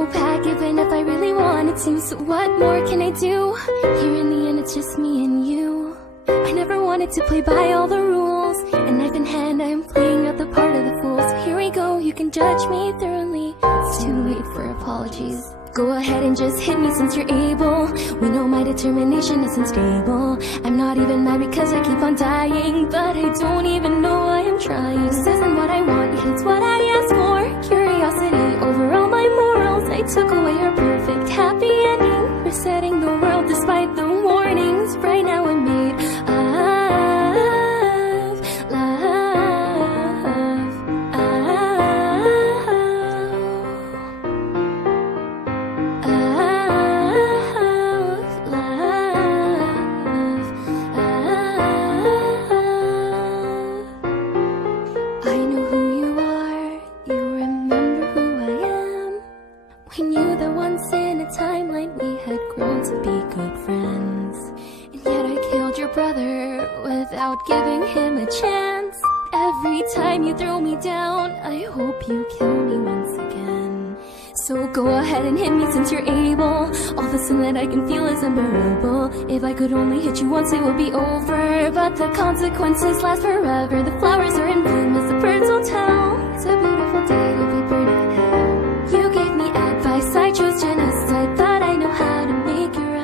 go back even if I really wanted to. So what more can I do? Here in the end it's just me and you. I never wanted to play by all the rules, and knife in hand I'm playing out the part of the fool. So here we go, you can judge me thoroughly. It's too late for apologies. Go ahead and just hit me since you're able. We know my determination isn't stable. I'm not even mad because I keep on dying, but I don't even know why I'm trying. This isn't what I want, yet it's what I asked for. Curiosity over all my morals. I took away your perfect happy ending, resetting the world despite the warnings. Right now I'm made of without giving him a chance. Every time you throw me down, I hope you kill me once again. So go ahead and hit me since you're able. All the sin that I can feel is unbearable. If I could only hit you once it would be over, but the consequences last forever. The flowers are in bloom as the birds will tell. It's a beautiful day to be burning in hell. You gave me advice, I chose genocide, but I know how to make it right.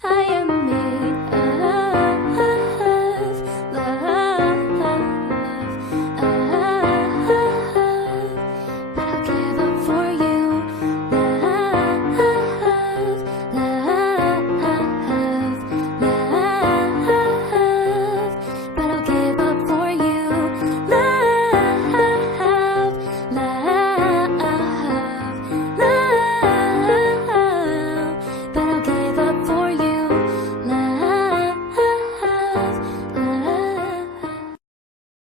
I am